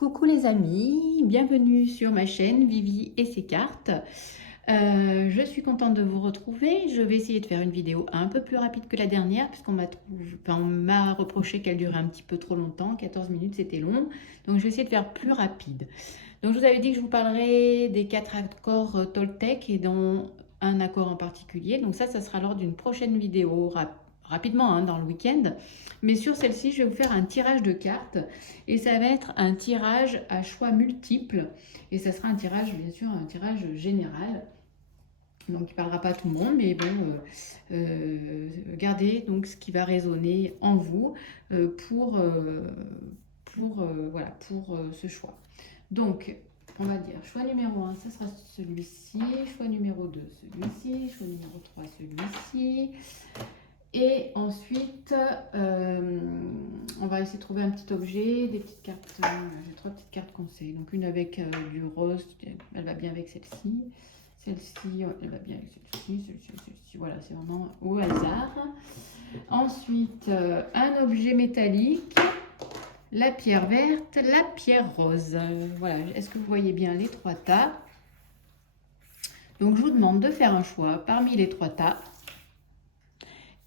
Coucou les amis, bienvenue sur ma chaîne Vivi et ses cartes. Je suis contente de vous retrouver. Je vais essayer de faire une vidéo un peu plus rapide que la dernière puisqu'on m'a reproché qu'elle durait un petit peu trop longtemps. 14 minutes, c'était long. Donc je vais essayer de faire plus rapide. Donc je vous avais dit que je vous parlerai des 4 accords Toltec et dans un accord en particulier. Donc ça sera lors d'une prochaine vidéo rapidement dans le week-end. Mais sur celle-ci, je vais vous faire un tirage de cartes et ça va être un tirage à choix multiples et ça sera un tirage, bien sûr, un tirage général. Donc il ne parlera pas à tout le monde, mais bon, gardez donc ce qui va résonner en vous pour ce choix. Donc, on va dire choix numéro 1, ce sera celui-ci, choix numéro 2, celui-ci, choix numéro 3, celui-ci. Et ensuite, on va essayer de trouver un petit objet, des petites cartes. J'ai 3 petites cartes conseils. Donc une avec du rose, elle va bien avec celle-ci. Celle-ci, elle va bien avec celle-ci. Celle-ci, voilà, c'est vraiment au hasard. Ensuite, un objet métallique, la pierre verte, la pierre rose. Voilà, est-ce que vous voyez bien les 3 tas? Donc je vous demande de faire un choix parmi les 3 tas.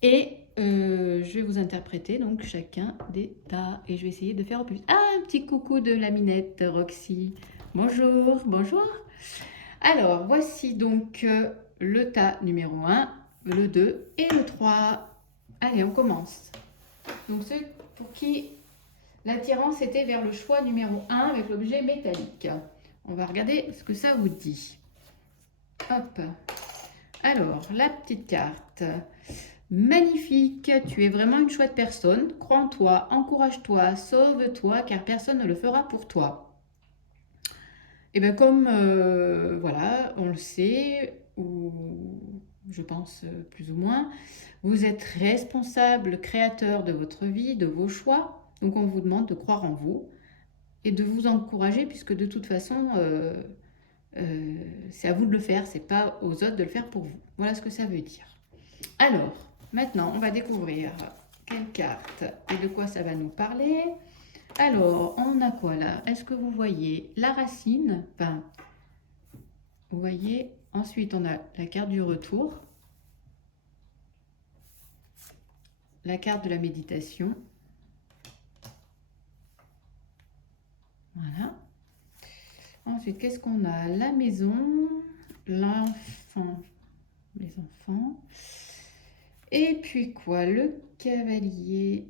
Et je vais vous interpréter donc chacun des tas et je vais essayer de faire au plus. Ah, un petit coucou de la minette Roxy. Bonjour, bonjour. Alors, voici donc le tas numéro 1, le 2 et le 3. Allez, on commence. Donc, ceux pour qui l'attirance était vers le choix numéro 1 avec l'objet métallique. On va regarder ce que ça vous dit. Hop. Alors, la petite carte. Magnifique, tu es vraiment une chouette personne. Crois en toi, encourage-toi, sauve-toi, car personne ne le fera pour toi. Et bien comme, voilà, on le sait, ou je pense plus ou moins, vous êtes responsable, créateur de votre vie, de vos choix. Donc on vous demande de croire en vous et de vous encourager, puisque de toute façon, c'est à vous de le faire, c'est pas aux autres de le faire pour vous. Voilà ce que ça veut dire. Alors, maintenant, on va découvrir quelle carte et de quoi ça va nous parler. Alors, on a quoi là? Est-ce que vous voyez la racine? Enfin, vous voyez, ensuite on a la carte du retour, la carte de la méditation. Voilà. Ensuite, qu'est-ce qu'on a? La maison, l'enfant, les enfants. Et puis quoi? Le cavalier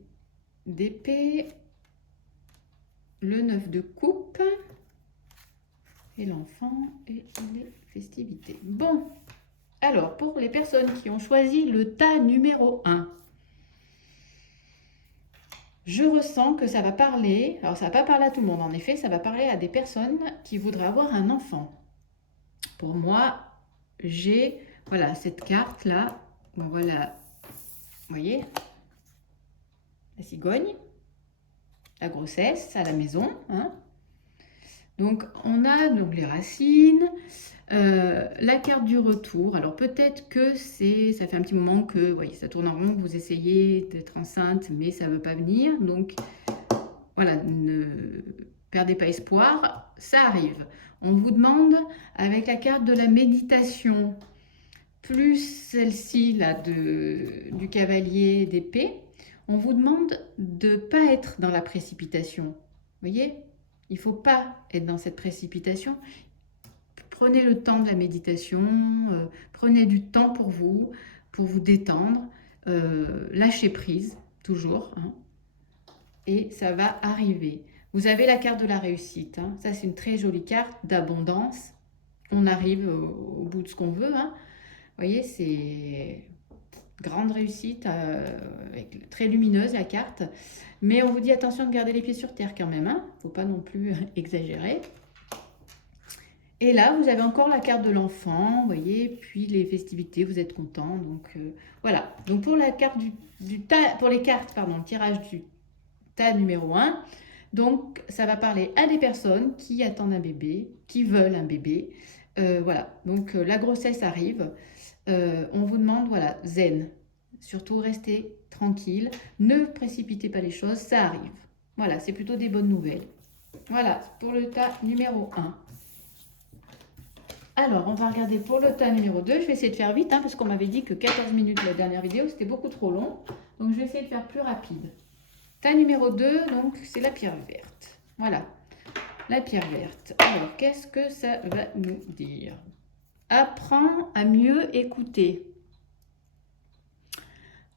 d'épée, le 9 de coupe et l'enfant et les festivités. Bon, alors pour les personnes qui ont choisi le tas numéro 1, je ressens que ça va parler, alors ça va pas parler à tout le monde en effet, ça va parler à des personnes qui voudraient avoir un enfant. Pour moi, j'ai, voilà, cette carte là, bon, voilà, vous voyez, la cigogne, la grossesse à la maison, hein. Donc on a donc les racines, la carte du retour. Alors peut-être que ça fait un petit moment que, voyez, ça tourne en rond, vous essayez d'être enceinte, mais ça ne veut pas venir. Donc voilà, ne perdez pas espoir, ça arrive. On vous demande, avec la carte de la méditation, plus celle-ci là du cavalier d'épée, on vous demande de ne pas être dans la précipitation. Vous voyez? Il ne faut pas être dans cette précipitation. Prenez le temps de la méditation, prenez du temps pour vous détendre, lâchez prise, toujours, hein, et ça va arriver. Vous avez la carte de la réussite, hein. Ça c'est une très jolie carte d'abondance. On arrive au bout de ce qu'on veut, hein. Vous voyez, c'est grande réussite, très lumineuse la carte. Mais on vous dit attention de garder les pieds sur terre quand même, hein. Faut pas non plus exagérer. Et là, vous avez encore la carte de l'enfant, vous voyez, puis les festivités, vous êtes content. Donc voilà. Donc pour la carte pour les cartes, pardon, le tirage du tas numéro 1, donc ça va parler à des personnes qui attendent un bébé, qui veulent un bébé. Voilà. Donc la grossesse arrive. On vous demande, voilà, zen. Surtout restez tranquille. Ne précipitez pas les choses, ça arrive. Voilà, c'est plutôt des bonnes nouvelles. Voilà, pour le tas numéro 1. Alors, on va regarder pour le tas numéro 2. Je vais essayer de faire vite, hein, parce qu'on m'avait dit que 14 minutes la dernière vidéo, c'était beaucoup trop long. Donc, je vais essayer de faire plus rapide. Tas numéro 2, donc, c'est la pierre verte. Voilà, la pierre verte. Alors, qu'est-ce que ça va nous dire? Apprends à mieux écouter.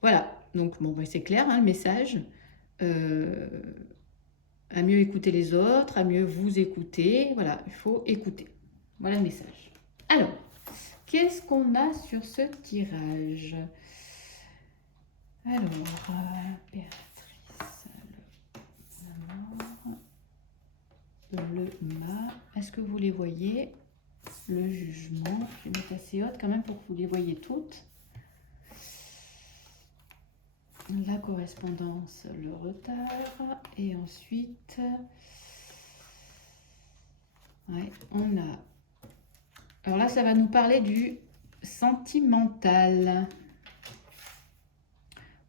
Voilà, donc, bon, c'est clair, hein, le message. À mieux écouter les autres, à mieux vous écouter. Voilà, il faut écouter. Voilà le message. Alors, qu'est-ce qu'on a sur ce tirage? Alors, Béatrice, le mât. Est-ce que vous les voyez? Le jugement. Je vais mettre assez haute quand même pour que vous les voyez toutes. La correspondance, le retard. Et ensuite, ouais, on a... Alors là, ça va nous parler du sentimental.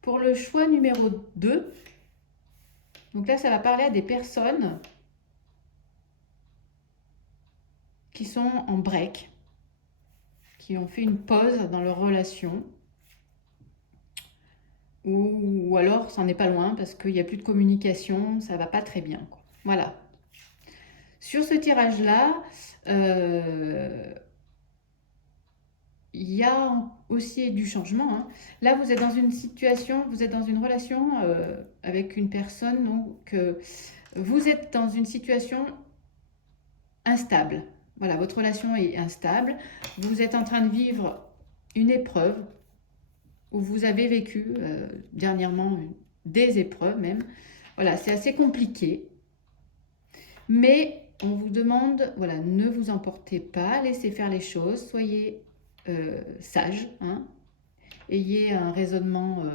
Pour le choix numéro 2, donc là, ça va parler à des personnes qui sont en break, qui ont fait une pause dans leur relation, ou alors, ça n'en est pas loin parce qu'il n'y a plus de communication, ça ne va pas très bien, quoi. Voilà. Sur ce tirage-là, il y a aussi du changement, hein. Là, vous êtes dans une situation, vous êtes dans une relation avec une personne, donc vous êtes dans une situation instable. Voilà, votre relation est instable. Vous êtes en train de vivre une épreuve où vous avez vécu dernièrement des épreuves même. Voilà, c'est assez compliqué. Mais on vous demande, voilà, ne vous emportez pas, laissez faire les choses, soyez sage, hein. Ayez un raisonnement,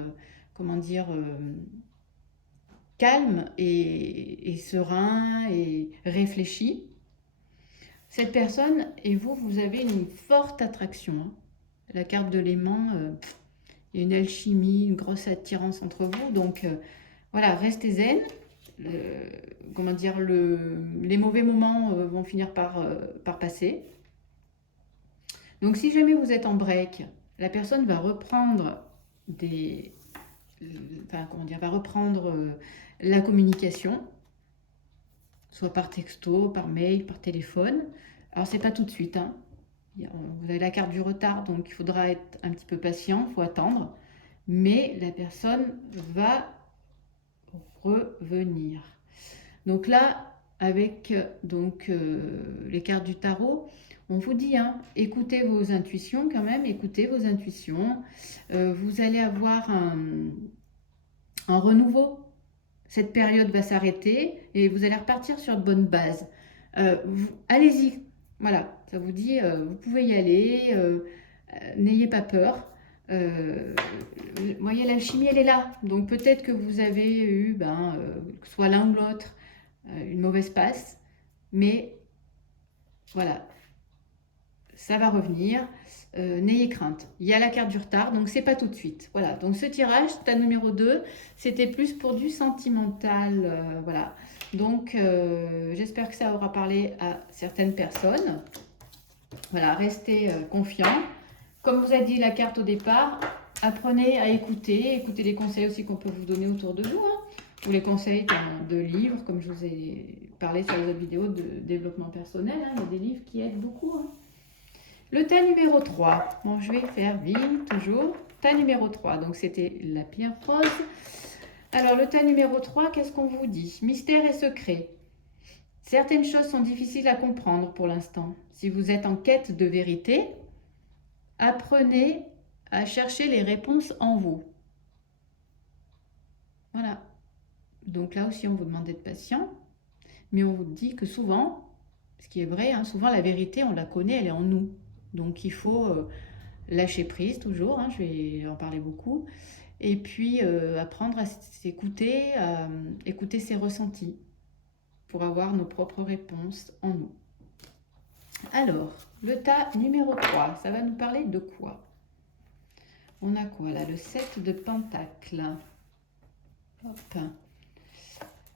comment dire, calme et serein et réfléchi. Cette personne et vous, vous avez une forte attraction, hein. La carte de l'aimant, il y a une alchimie, une grosse attirance entre vous. Donc voilà, restez zen. Comment dire, les mauvais moments vont finir par passer. Donc si jamais vous êtes en break, la personne va reprendre va reprendre la communication, soit par texto, par mail, par téléphone. Alors c'est pas tout de suite, hein. Vous avez la carte du retard, donc il faudra être un petit peu patient, il faut attendre. Mais la personne va revenir. Donc là, avec les cartes du tarot, on vous dit, hein, écoutez vos intuitions quand même, écoutez vos intuitions. Vous allez avoir un renouveau. Cette période va s'arrêter et vous allez repartir sur de bonnes bases. Allez-y, voilà, ça vous dit, vous pouvez y aller, n'ayez pas peur. Vous voyez, l'alchimie, elle est là. Donc peut-être que vous avez eu, soit l'un ou l'autre, une mauvaise passe, mais voilà, ça va revenir. N'ayez crainte. Il y a la carte du retard, donc c'est pas tout de suite. Voilà, donc ce tirage, tas numéro 2, c'était plus pour du sentimental. Voilà, donc j'espère que ça aura parlé à certaines personnes. Voilà, restez confiants. Comme vous a dit la carte au départ, apprenez à écouter les conseils aussi qu'on peut vous donner autour de vous, hein, ou les conseils de livres, comme je vous ai parlé sur les autres vidéos de développement personnel, hein, il y a des livres qui aident beaucoup, hein. Le tas numéro 3, bon je vais faire vite toujours, tas numéro 3, donc c'était la pierre rose. Alors le tas numéro 3, qu'est-ce qu'on vous dit? Mystère et secret. Certaines choses sont difficiles à comprendre pour l'instant. Si vous êtes en quête de vérité, apprenez à chercher les réponses en vous. Voilà. Donc là aussi, on vous demande d'être patient. Mais on vous dit que souvent, ce qui est vrai, hein, souvent la vérité, on la connaît, elle est en nous. Donc il faut lâcher prise toujours, hein, je vais en parler beaucoup. Et puis apprendre à s'écouter, à écouter ses ressentis pour avoir nos propres réponses en nous. Alors, le tas numéro 3, ça va nous parler de quoi? On a quoi là? Le 7 de pentacles. Hop.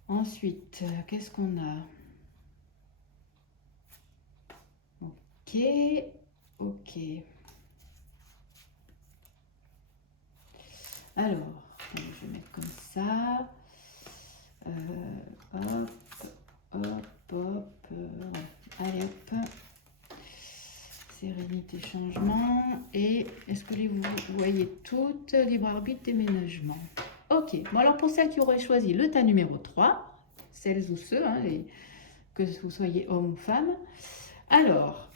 Ensuite, qu'est-ce qu'on a? Ok, ok. Alors, je vais mettre comme ça. Hop, hop, hop. Allez, hop. Sérénité, changement. Et est-ce que vous voyez toutes? Libre arbitre, déménagement. Ok, bon alors pour celles qui auraient choisi le tas numéro 3, celles ou ceux, hein, que vous soyez homme ou femme. Alors,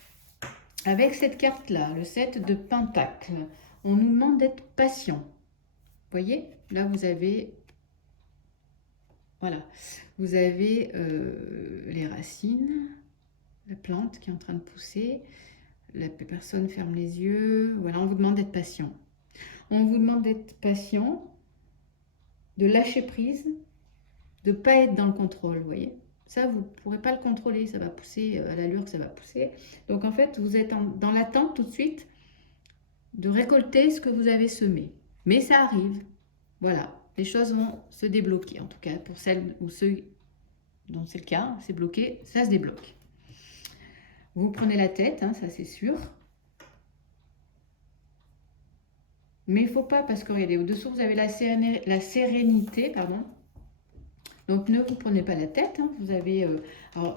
avec cette carte-là, le 7 de Pentacles, on nous demande d'être patient. Vous voyez, là vous avez, voilà, vous avez les racines, la plante qui est en train de pousser, la personne ferme les yeux, voilà, on vous demande d'être patient. On vous demande d'être patient, de lâcher prise, de ne pas être dans le contrôle, vous voyez. Ça, vous ne pourrez pas le contrôler, ça va pousser à l'allure que ça va pousser. Donc en fait, vous êtes dans l'attente tout de suite de récolter ce que vous avez semé. Mais ça arrive, voilà, les choses vont se débloquer, en tout cas pour celles ou ceux dont c'est le cas, c'est bloqué, ça se débloque. Vous prenez la tête, hein, ça c'est sûr. Mais il ne faut pas, parce que regardez, au-dessous, vous avez la sérénité, pardon. Donc ne vous prenez pas la tête, hein, vous avez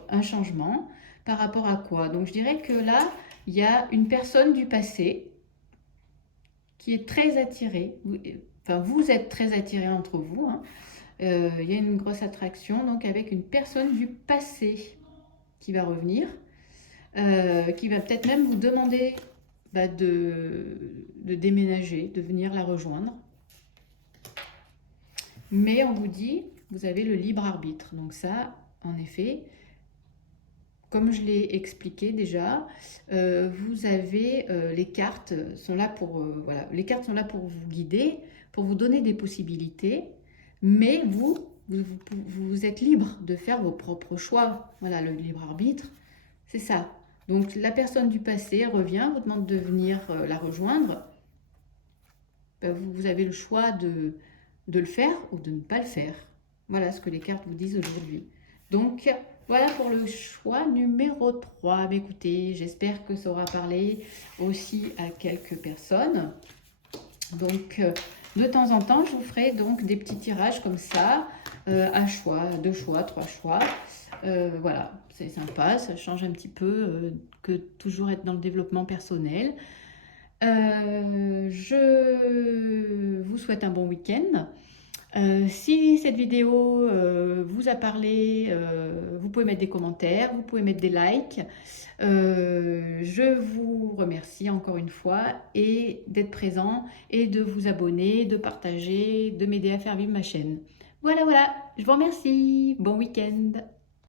un changement par rapport à quoi? Donc je dirais que là, il y a une personne du passé qui est très attirée, enfin vous êtes très attirés entre vous, hein. Il y a une grosse attraction donc avec une personne du passé qui va revenir, qui va peut-être même vous demander de déménager, de venir la rejoindre. Mais on vous dit, vous avez le libre arbitre. Donc ça, en effet, comme je l'ai expliqué déjà, vous avez les cartes sont là pour voilà, les cartes sont là pour vous guider, pour vous donner des possibilités, mais vous êtes libre de faire vos propres choix. Voilà, le libre arbitre, c'est ça. Donc la personne du passé revient, vous demande de venir la rejoindre. Ben, vous avez le choix de le faire ou de ne pas le faire. Voilà ce que les cartes vous disent aujourd'hui. Donc, voilà pour le choix numéro 3. Mais écoutez, j'espère que ça aura parlé aussi à quelques personnes. Donc, de temps en temps, je vous ferai donc des petits tirages comme ça, à choix, 2 choix, 3 choix. Voilà, c'est sympa, ça change un petit peu que toujours être dans le développement personnel. Je vous souhaite un bon week-end. Si cette vidéo vous a parlé, vous pouvez mettre des commentaires, vous pouvez mettre des likes. Je vous remercie encore une fois et d'être présent et de vous abonner, de partager, de m'aider à faire vivre ma chaîne. Voilà, voilà, je vous remercie. Bon week-end.